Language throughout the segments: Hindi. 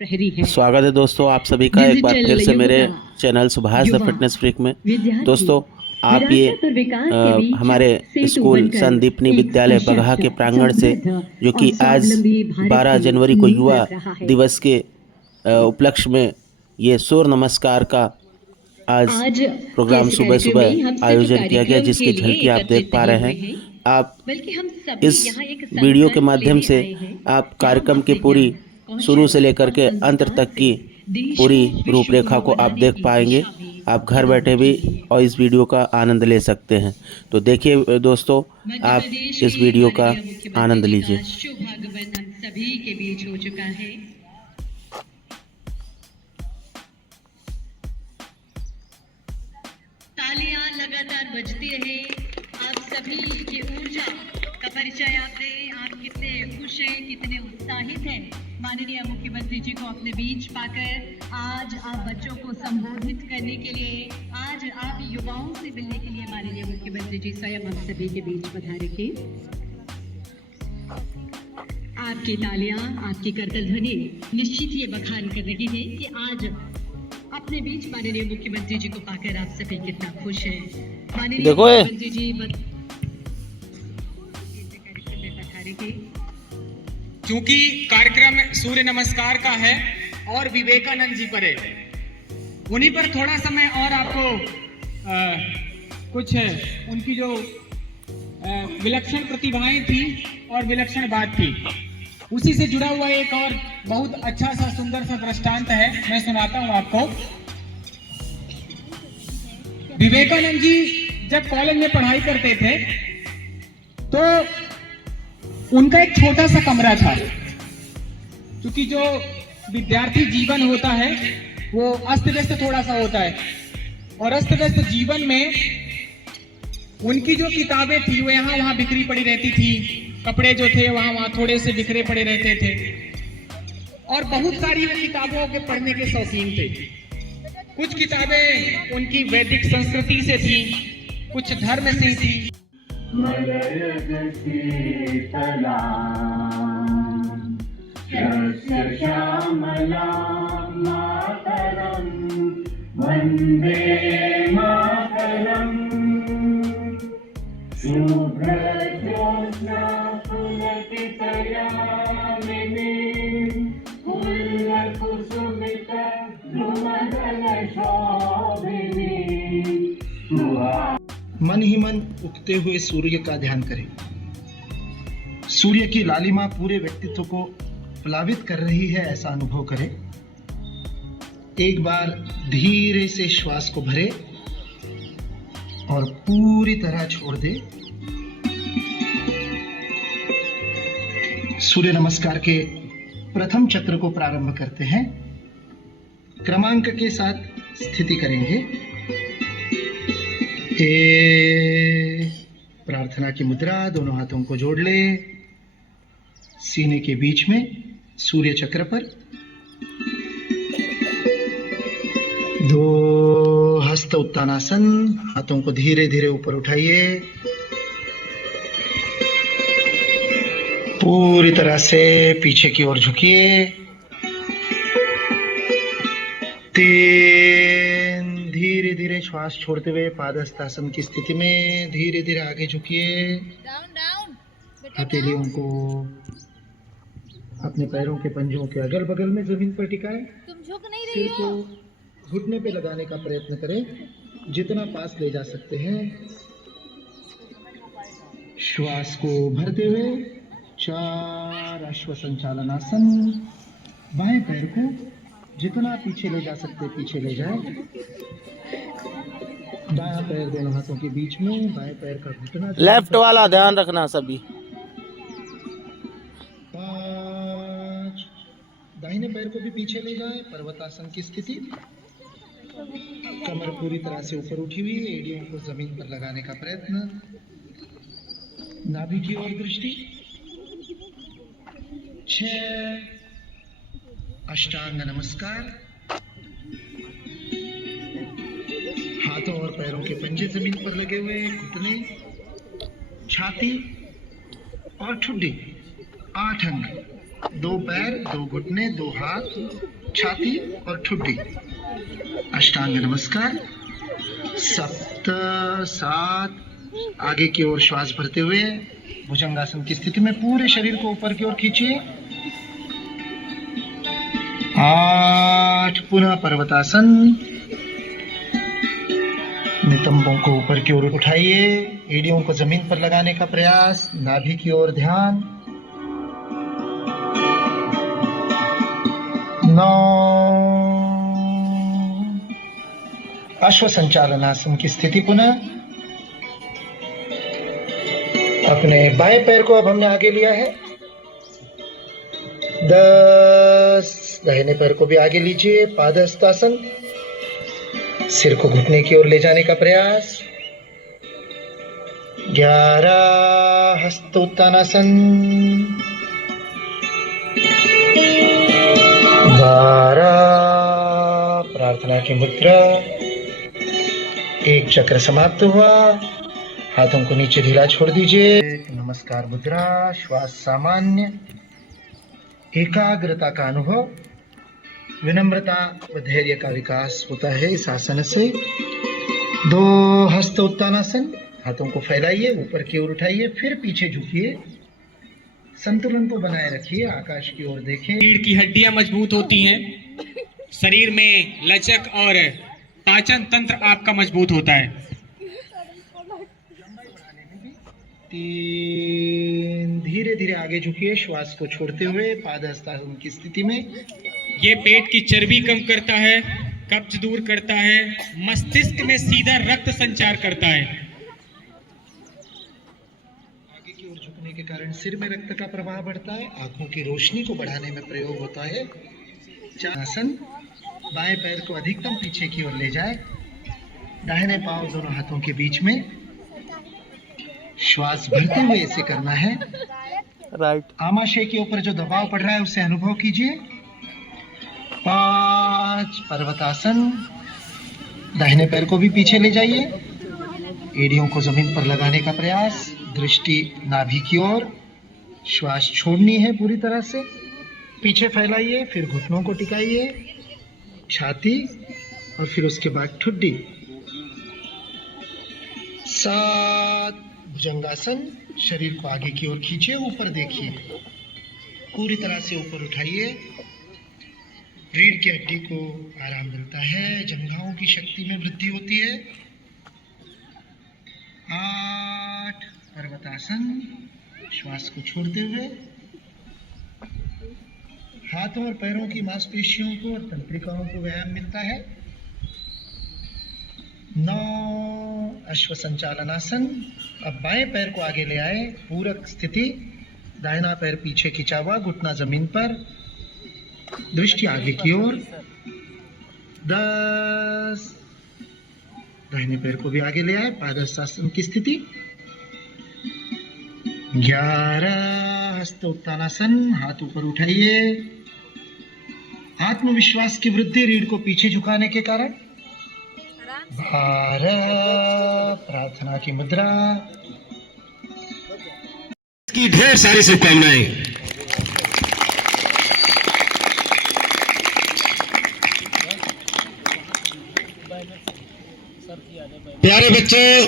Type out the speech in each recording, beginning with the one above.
स्वागत है दोस्तों आप सभी का एक बार फिर से मेरे channel Subhash the fitness freak में। दोस्तों आप ये हमारे स्कूल संदीपनी विद्यालय बगहा के प्रांगण से जो कि आज 12 जनवरी को युवा दिवस के उपलक्ष्य में ये सूर्य नमस्कार का आज प्रोग्राम सुबह सुबह आयोजन किया गया, जिसकी झलकी आप देख पा रहे हैं। आप इस वीडियो के माध्यम से आप कार्यक्रम की पूरी शुरू से लेकर के अंत तक की पूरी रूपरेखा को आप देख पाएंगे। आप घर बैठे भी और इस वीडियो का आनंद ले सकते हैं। तो देखिए दोस्तों, आप इस वीडियो का आनंद लीजिए। सभी के बीच हो चुका है। तालियां लगातार बजती रहे। आप सभी की ऊर्जा का परिचय आप दें। आप कितने खुश हैं, कितने उत्साहित हैं माननीय मुख्यमंत्री जी को अपने बीच पाकर। आज आप बच्चों को संबोधित करने के लिए, आज आप युवाओं से मिलने के लिए माननीय मुख्यमंत्री जी स्वयं हम सभी के बीच पधारे थे। आपकी तालियां, आपकी करतल ध्वनि निश्चित ये बखान कर रही है कि आज अपने बीच माननीय मुख्यमंत्री जी को पाकर आप सभी कितना खुश हैं। माननीय मुख्यमंत्री जी कार्यक्रम में पधारे थे। क्योंकि कार्यक्रम सूर्य नमस्कार का है और विवेकानंद जी पर है, उन्हीं पर थोड़ा समय और आपको कुछ उनकी जो विलक्षण प्रतिभाएं थी और विलक्षण बात थी, उसी से जुड़ा हुआ एक और बहुत अच्छा सा सुंदर सा दृष्टांत है, मैं सुनाता हूं आपको। विवेकानंद जी जब कॉलेज में पढ़ाई करते थे तो उनका एक छोटा सा कमरा था, क्योंकि जो विद्यार्थी जीवन होता है वो अस्त व्यस्त थोड़ा सा होता है, और अस्त व्यस्त जीवन में उनकी जो किताबें थी वो यहाँ वहाँ बिखरी पड़ी रहती थी, कपड़े जो थे वहाँ वहाँ थोड़े से बिखरे पड़े रहते थे, और बहुत सारी वो किताबों के पढ़ने के शौकीन थे। कुछ किताबें उनकी वैदिक संस्कृति से थी, कुछ धर्म से थी। वंदे मातरम शुभ्र ज्योत्स्ना पुलकितयामिनी कुसुमिता ध्रुवदल शोभिनी। मन ही मन उगते हुए सूर्य का ध्यान करें। सूर्य की लालिमा पूरे व्यक्तित्व को प्लावित कर रही है, ऐसा अनुभव करें। एक बार धीरे से श्वास को भरे और पूरी तरह छोड़ दे। सूर्य नमस्कार के प्रथम चक्र को प्रारंभ करते हैं। क्रमांक के साथ स्थिति करेंगे। प्रार्थना की मुद्रा, दोनों हाथों को जोड़ ले सीने के बीच में सूर्य चक्र पर। दो हस्त उत्तानासन, हाथों को धीरे धीरे ऊपर उठाइए। पूरी तरह से पीछे की ओर झुकिए। 3 धीरे धीरे श्वास छोड़ते हुए पादहस्तासन की स्थिति में धीरे धीरे आगे झुकिए। हथेलियों को अपने पैरों के पंजों के अगल बगल में जमीन पर टिकाएं। सिर को घुटने पे लगाने का प्रयत्न करें, जितना पास ले जा सकते हैं। श्वास को भरते हुए 4 अश्व संचालनासन। बाएं पैर को जितना पीछे ले जा सकते पीछे ले जाएं। दायां पैर दोनों हाथों के बीच में, बाएं पैर का घुटना लेफ्ट वाला ध्यान रखना सभी। 5 दाहिने पैर को भी पीछे ले जाएं। पर्वतासन की स्थिति। कमर पूरी तरह से ऊपर उठी हुई, एड़ियों को जमीन पर लगाने का प्रयत्न। नाभि की ओर दृष्टि। 6 अष्टांग नमस्कार। हाथों और पैरों के पंजे जमीन पर लगे हुए, घुटने, छाती और ठुड्डी। 8 अंग। दो पैर, दो घुटने, दो हाथ, छाती और ठुड्डी। अष्टांग नमस्कार। सप्त, सात, आगे की ओर श्वास भरते हुए भुजंगासन की स्थिति में पूरे शरीर को ऊपर की ओर खींचिए। 8, पुनः पर्वतासन। नितंबों को ऊपर की ओर उठाइए, एड़ियों को जमीन पर लगाने का प्रयास, नाभि की ओर ध्यान। 9, अश्व संचालनासन की स्थिति पुनः। अपने बाएं पैर को अब हमने आगे लिया है। 10, दाहिने पैर को भी आगे लीजिए, पादहस्तासन। सिर को घुटने की ओर ले जाने का प्रयास। 11, हस्तोत्तानासन। 12, प्रार्थना की मुद्रा। एक चक्र समाप्त हुआ। हाथों को नीचे ढीला छोड़ दीजिए। नमस्कार मुद्रा, श्वास सामान्य, एकाग्रता का अनुभव, विनम्रता व धैर्य का विकास होता है इस आसन से। 2, हस्तोत्तानासन। हाथों को फैलाइए, ऊपर की ओर उठाइए, फिर पीछे झुकिए। संतुलन को बनाए रखिए, आकाश की ओर देखें। रीढ़ की हड्डियां मजबूत होती हैं, शरीर में लचक और पाचन तंत्र आपका मजबूत होता है। 3, धीरे धीरे आगे झुकिए, श्वास को छोड़ते हुए पादहस्तासन की स्थिति में। ये पेट की चर्बी कम करता है, कब्ज दूर करता है, मस्तिष्क में सीधा रक्त संचार करता है। आगे की ओर झुकने के कारण सिर में रक्त का प्रवाह बढ़ता है, आंखों की रोशनी को बढ़ाने में प्रयोग होता है। आसन, बाएं पैर को अधिकतम पीछे की ओर ले जाए, दाहिने पांव दोनों हाथों के बीच में। श्वास भरते हुए इसे करना है। राइट। आमाशय के ऊपर जो दबाव पड़ रहा है उसे अनुभव कीजिए। 5, पर्वतासन। दाहिने पैर को भी पीछे ले जाइए, एड़ियों को जमीन पर लगाने का प्रयास, दृष्टि नाभि की ओर। श्वास छोड़नी है पूरी तरह से। पीछे फैलाइए, फिर घुटनों को टिकाइए, छाती और फिर उसके बाद ठुड्डी। 7, भुजंगासन। शरीर को आगे की ओर खींचिए, ऊपर देखिए, पूरी तरह से ऊपर उठाइए। रीढ़ की हड्डी को आराम मिलता है, जंघाओं की शक्ति में वृद्धि होती है। 8, पर्वतासन। श्वास को छोड़ते हुए हाथों और पैरों की मांसपेशियों को और तंत्रिकाओं को व्यायाम मिलता है। 9, अश्व संचालनासन। अब बाएं पैर को आगे ले आए, पूरक स्थिति, दाहिना पैर पीछे खिंचा हुआ, घुटना जमीन पर, दृष्टि आगे की ओर। 10, दाहिने पैर को भी आगे ले आए, पादहस्तासन की स्थिति। 11, हस्तोत्तानासन। हाथ ऊपर उठाइए, आत्मविश्वास की वृद्धि रीढ़ को पीछे झुकाने के कारण। 12, प्रार्थना की मुद्रा। की ढेर सारी शुभकामनाएं। प्यारे बच्चों,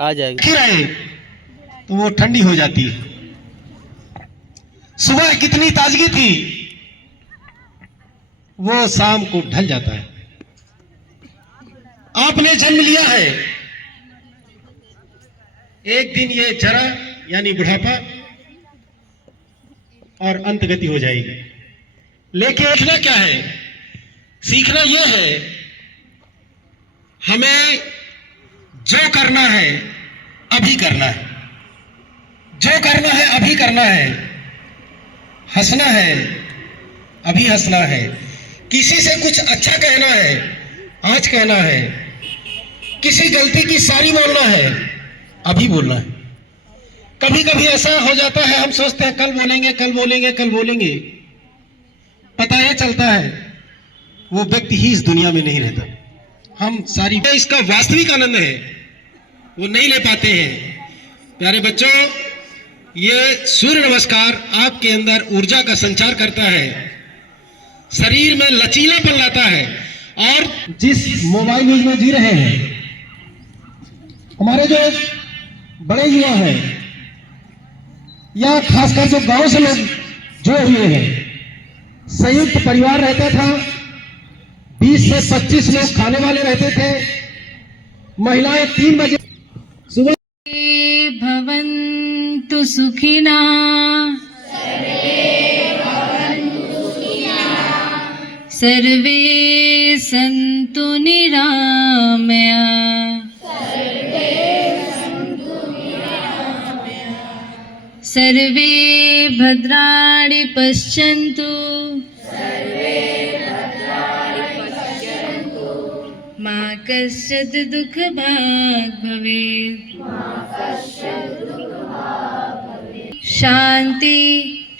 आ जाएगा। फिर आए तो वो ठंडी हो जाती है। सुबह कितनी ताजगी थी, वो शाम को ढल जाता है। आपने जन्म लिया है, एक दिन ये जरा यानी बुढ़ापा और अंतगति हो जाएगी। लेकिन सीखना क्या है? सीखना यह है, हमें जो करना है अभी करना है, जो करना है अभी करना है, हंसना है अभी हंसना है, किसी से कुछ अच्छा कहना है आज कहना है, किसी गलती की सारी बोलना है अभी बोलना है। कभी कभी ऐसा हो जाता है, हम सोचते हैं कल बोलेंगे कल बोलेंगे कल बोलेंगे, पता यह चलता है वो व्यक्ति ही इस दुनिया में नहीं रहता। हम सारी इसका वास्तविक आनंद है वो नहीं ले पाते हैं। प्यारे बच्चों, ये सूर्य नमस्कार आपके अंदर ऊर्जा का संचार करता है, शरीर में लचीलापन लाता है। और जिस मोबाइल यूज में जी रहे हैं, हमारे जो बड़े युवा हैं या खासकर जो गांव से लोग जुड़े हुए हैं, संयुक्त परिवार रहता था, 20 से 25 लोग खाने वाले रहते थे। महिलाएं 3 बजे सुबह भवन्तु सुखिना सर्वे सन्तु निरामया सर्वे भद्राणि पश्यन्तु मा कश्चित् दुःखभाग् भवेत्। शान्ति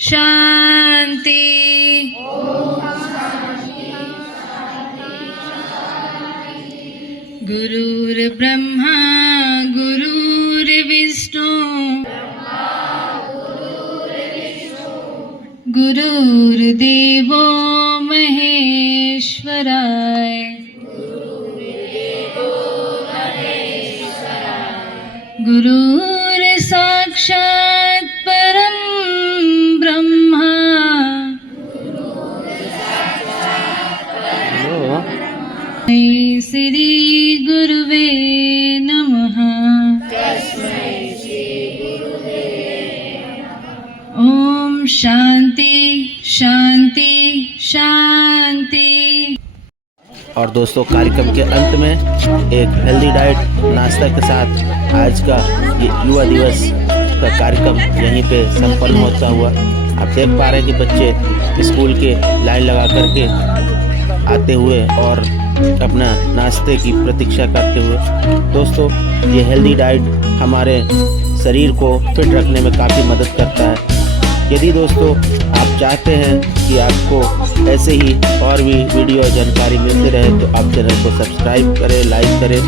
शान्ति गुरुर्ब्रह्मा गुरुर्विष्णु गुरुर्देवो महेश्वराय गुरुर्साक्षात् परं ब्रह्मा श्री गुरुवे नमः। ओम शांति शांति शांति। और दोस्तों, कार्यक्रम के अंत में एक हेल्दी डाइट नाश्ता के साथ आज का ये युवा दिवस का कार्यक्रम यहीं पे संपन्न होता हुआ। आप देख पा रहे हैं कि बच्चे स्कूल के लाइन लगा करके आते हुए और अपना नाश्ते की प्रतीक्षा करते हुए। दोस्तों, ये हेल्दी डाइट हमारे शरीर को फिट रखने में काफ़ी मदद करता है। यदि दोस्तों आप चाहते हैं कि आपको ऐसे ही और भी वीडियो जानकारी मिलती रहे तो आप चैनल को सब्सक्राइब करें, लाइक करें।